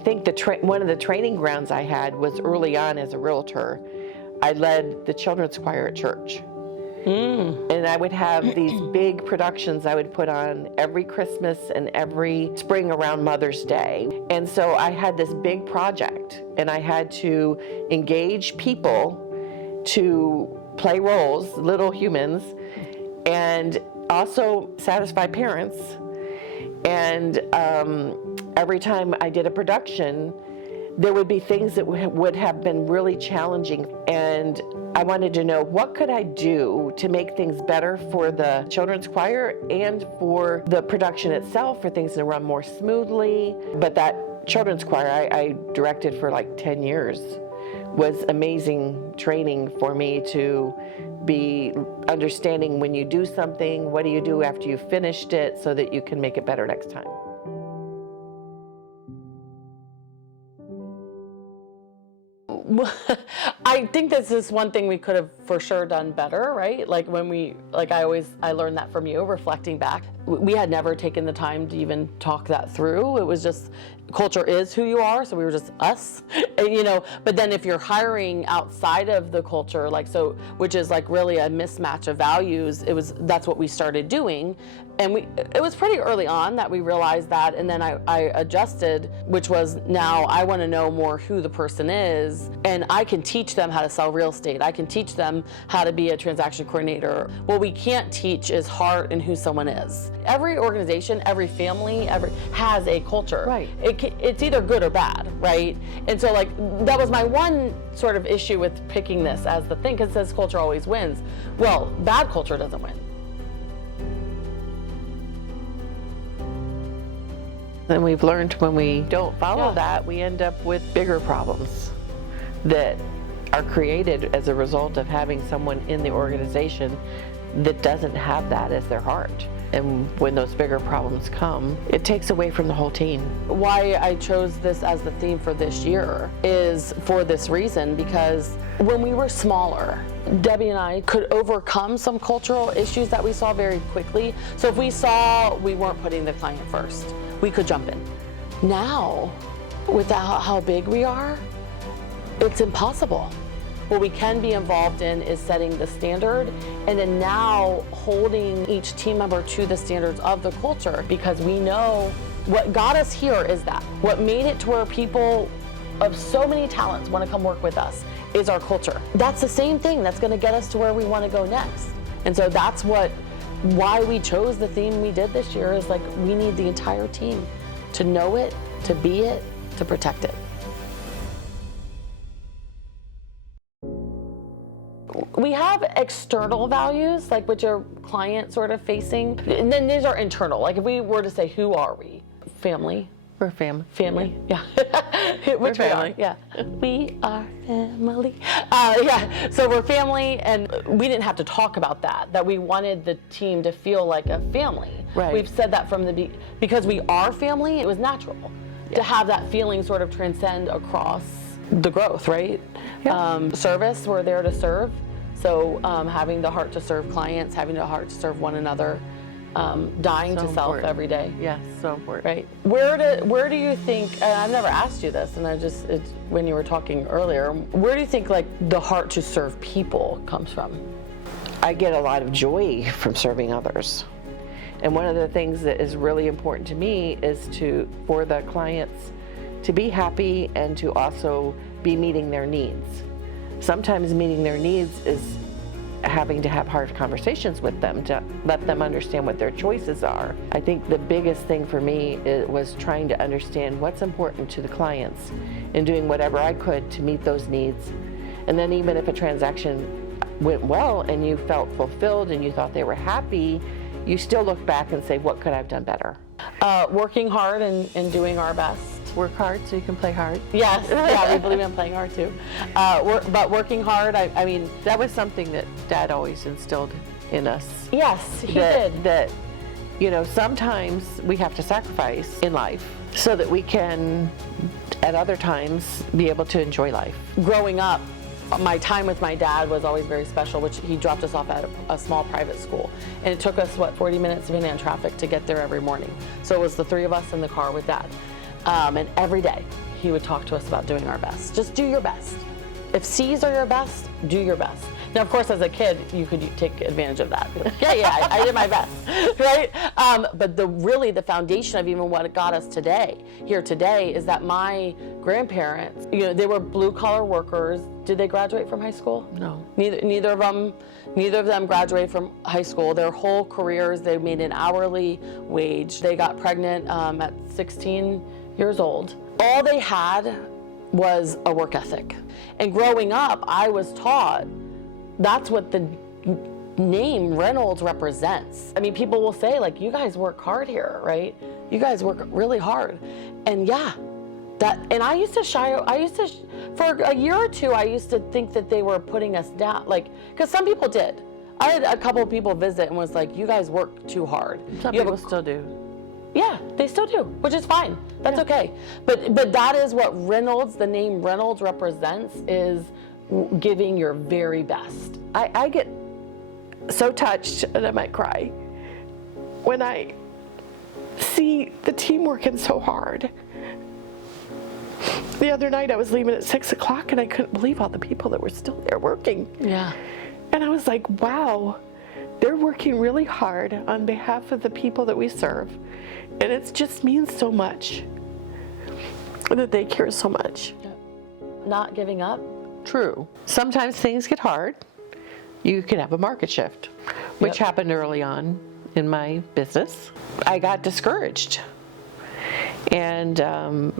think one of the training grounds I had was early on as a realtor. I led the children's choir at church. And I would have these big productions I would put on every Christmas and every spring around Mother's Day. And so I had this big project, and I had to engage people to play roles, little humans, and also satisfy parents. And every time I did a production, there would be things that would have been really challenging, and I wanted to know, what could I do to make things better for the children's choir and for the production itself, for things to run more smoothly. But that children's choir I directed for like 10 years was amazing training for me to be understanding when you do something, what do you do after you've finished it so that you can make it better next time. I think this is one thing we could have for sure done better, right? Like I learned that from you, reflecting back. We had never taken the time to even talk that through. It was just, culture is who you are, so we were just us, but then if you're hiring outside of the culture, which is like really a mismatch of values, that's what we started doing. And it was pretty early on that we realized that, and then I adjusted, which was, now I want to know more who the person is, and I can teach them how to sell real estate. I can teach them how to be a transaction coordinator. What we can't teach is heart and who someone is. Every organization, every family, has a culture. Right. It's either good or bad, right? And so that was my one sort of issue with picking this as the thing, because it says culture always wins. Well, bad culture doesn't win. And we've learned when we don't follow that, we end up with bigger problems that are created as a result of having someone in the organization that doesn't have that as their heart. And when those bigger problems come, it takes away from the whole team. Why I chose this as the theme for this year is for this reason, because when we were smaller, Debbie and I could overcome some cultural issues that we saw very quickly. So if we saw we weren't putting the client first, we could jump in. Now, with how big we are, it's impossible. What we can be involved in is setting the standard, and then now holding each team member to the standards of the culture, because we know what got us here is that. What made it to where people of so many talents want to come work with us is our culture. That's the same thing that's going to get us to where we want to go next. And so that's why we chose the theme we did this year, is we need the entire team to know it, to be it, to protect it. We have external values, which are client sort of facing, and then these are internal. If we were to say, who are we? Family. We're family. Family, yeah. We're family. Yeah. We are family. So we're family, and we didn't have to talk about that we wanted the team to feel like a family. Right. We've said that from because we are family, it was natural to have that feeling sort of transcend across the growth, right? Yeah. Service, we're there to serve. So having the heart to serve clients, having the heart to serve one another, dying to self every day. Yes, so important. Right. Where do you think, and I've never asked you this, and when you were talking earlier, where do you think the heart to serve people comes from? I get a lot of joy from serving others. And one of the things that is really important to me is for the clients to be happy and to also be meeting their needs. Sometimes meeting their needs is having to have hard conversations with them to let them understand what their choices are. I think the biggest thing for me was trying to understand what's important to the clients and doing whatever I could to meet those needs. And then even if a transaction went well and you felt fulfilled and you thought they were happy, you still look back and say, what could I have done better? Working hard and doing our best. Work hard so you can play hard. Yes, yeah, we believe in playing hard too. But working hard, I mean, that was something that Dad always instilled in us. Yes, he did. That, sometimes we have to sacrifice in life so that we can, at other times, be able to enjoy life. Growing up, my time with my dad was always very special, which he dropped us off at a small private school. And it took us, 40 minutes of in-and traffic to get there every morning. So it was the three of us in the car with Dad. And every day he would talk to us about doing our best. Just do your best. If C's are your best, do your best. Now, of course, as a kid, you could take advantage of that. Yeah, I did my best, right? But the foundation of even what got us here today, is that my grandparents, they were blue collar workers. Did they graduate from high school? No. Neither of them graduated from high school. Their whole careers, they made an hourly wage. They got pregnant at 16 years old. All they had was a work ethic. And growing up, I was taught that's what the name Reynolds represents. I mean, people will say, like, you guys work hard here, right? You guys work really hard. And yeah, and I used to for a year or two, I used to think that they were putting us down, like, because some people did. I had a couple of people visit and was like, you guys work too hard. Some people still do. Yeah, they still do, which is fine. That's okay. But that is what the name Reynolds represents, is giving your very best. I get so touched, and I might cry, when I see the team working so hard. The other night I was leaving at 6 o'clock and I couldn't believe all the people that were still there working. Yeah. And I was like, wow, they're working really hard on behalf of the people that we serve. And it just means so much that they care so much. Not giving up. True. Sometimes things get hard. You can have a market shift, which happened early on in my business. I got discouraged. And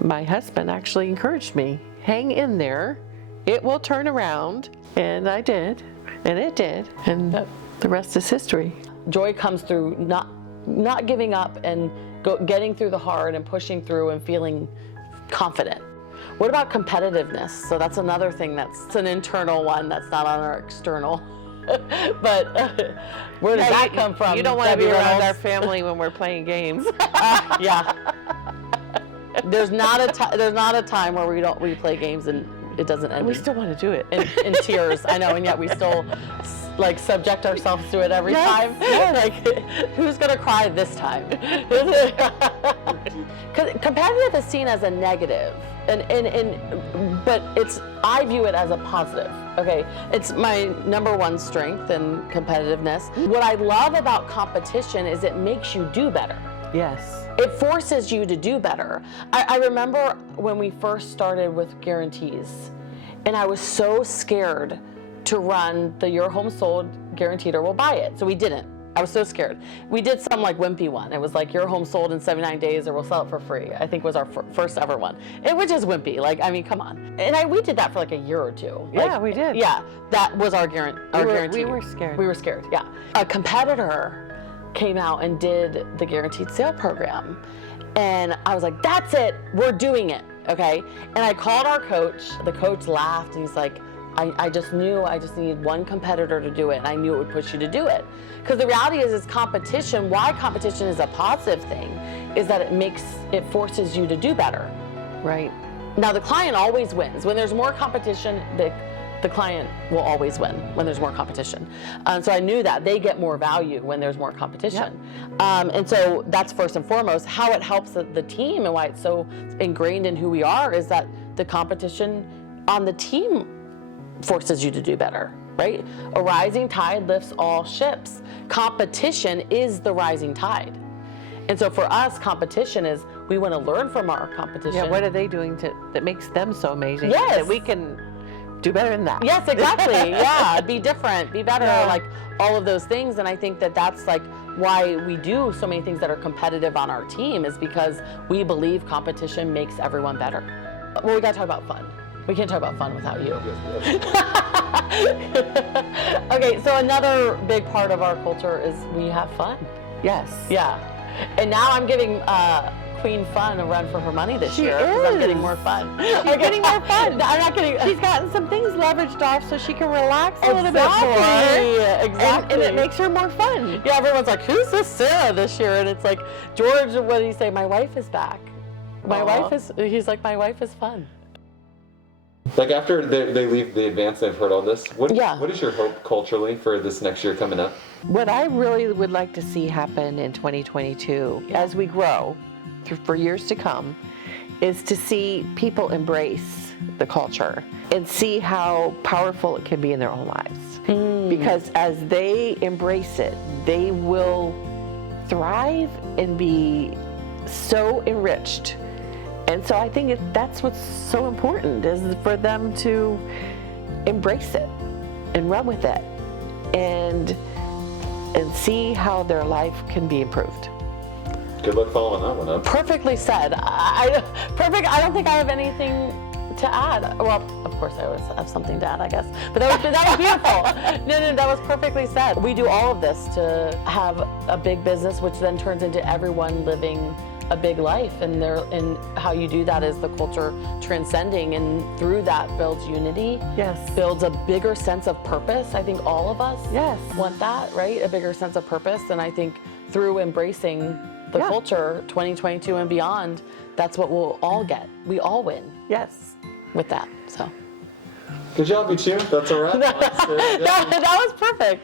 my husband actually encouraged me, hang in there, it will turn around. And I did, and it did. And the rest is history. Joy comes through not giving up and getting through the hard and pushing through and feeling confident. What about competitiveness? So that's another thing that's an internal one that's not on our external. But where does that come from? You don't want to be around our family when we're playing games. Yeah. There's not a time where we play games and it doesn't end. We still want to do it. In tears. I know, and yet we still subject ourselves to it every time. Yes. Like, who's gonna cry this time? Competitive is seen as a negative, but I view it as a positive. Okay, it's my number one strength in competitiveness. What I love about competition is it makes you do better. Yes. It forces you to do better. I remember when we first started with guarantees, and I was so scared to run the Your Home Sold Guaranteed or We'll Buy It. So we didn't. I was so scared. We did some wimpy one. It was like Your Home Sold in 79 days or we'll sell it for free. I think was our first ever one. Which is wimpy. Come on. And we did that for a year or two. Yeah, we did. Yeah, that was our guarantee. We were scared. We were scared, yeah. A competitor came out and did the guaranteed sale program. And I was like, that's it, we're doing it, okay? And I called our coach. The coach laughed and he's like, I just knew I just needed one competitor to do it, and I knew it would push you to do it. Because the reality is competition, why competition is a positive thing, is that it forces you to do better. Right. Now the client always wins. When there's more competition, the client will always win when there's more competition. So I knew that they get more value when there's more competition. Yep. And so that's first and foremost. How it helps the team and why it's so ingrained in who we are is that the competition on the team forces you to do better, right? A rising tide lifts all ships. Competition is the rising tide. And so for us, competition is we want to learn from our competition. Yeah, what are they doing that makes them so amazing? Yes. That we can do better than that. Yes, exactly. Yeah, be different, be better, all of those things. And I think that's why we do so many things that are competitive on our team, is because we believe competition makes everyone better. Well, we got to talk about fun. We can't talk about fun without you. Okay, so another big part of our culture is we have fun. Yes. Yeah. And now I'm giving Queen Fun a run for her money this year because I'm getting more fun. She's getting more fun. I'm not kidding. She's gotten some things leveraged off so she can relax a little bit more. Exactly. And it makes her more fun. Yeah, everyone's like, who's this Sarah this year? And it's like, George, what did he say? My wife is back. He's like, my wife is fun. After they leave the advance and have heard all this, what is your hope culturally for this next year coming up? What I really would like to see happen in 2022 as we grow for years to come is to see people embrace the culture and see how powerful it can be in their own lives. Because as they embrace it, they will thrive and be so enriched. And so I think that's what's so important, is for them to embrace it and run with it and see how their life can be improved. Good luck following that one up. Perfectly said. Perfect. I don't think I have anything to add. Well, of course I always have something to add, I guess. But that was beautiful. No, that was perfectly said. We do all of this to have a big business, which then turns into everyone living a big life, and how you do that is the culture transcending, and through that builds unity. Yes. Builds a bigger sense of purpose. I think all of us want that, right? A bigger sense of purpose, and I think through embracing the culture 2022 and beyond, that's what we'll all get. We all win. Yes. With that. So good job, you two. That's all right. that was perfect.